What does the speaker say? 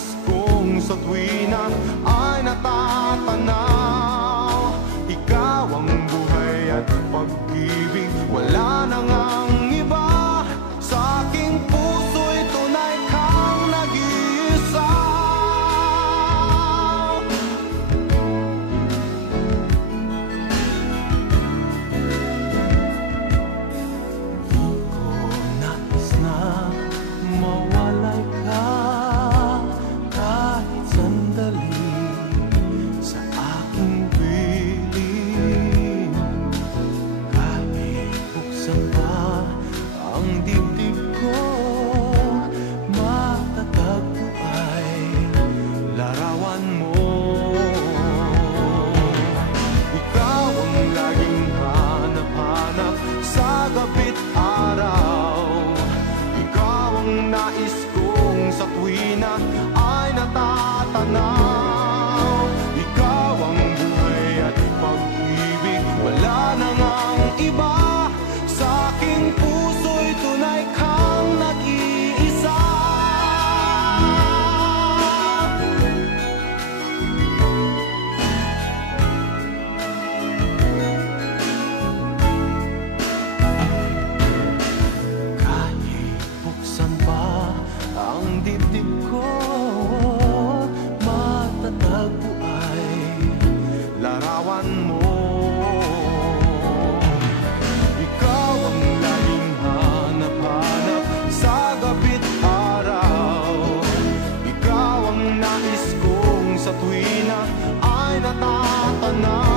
nais kong sa tuwina ay natatanaw. Ikaw ang buhay at pag-ibig, wala na ngang iba. Sa aking puso'y tunay kang nag-iisa. Mawalay ka kahit sandali sa aking piling. Kahit buksan pa ang dibdib ko, matatagpo ay larawan mo. Ikaw ang laging hanap-hanap sa gabi't araw. Nais kong sa tuwina ay natatanaw. Ikaw ang buhay at pag-ibig, wala na ngang iba. Sa aking puso'y tunay kang nag-iisa. Ang dibdib ko, matatagpo ay larawan mo. Ikaw ang laging hanap-hanap sa gabi't araw. Ikaw ang nais kong sa tuwina ay natatanaw.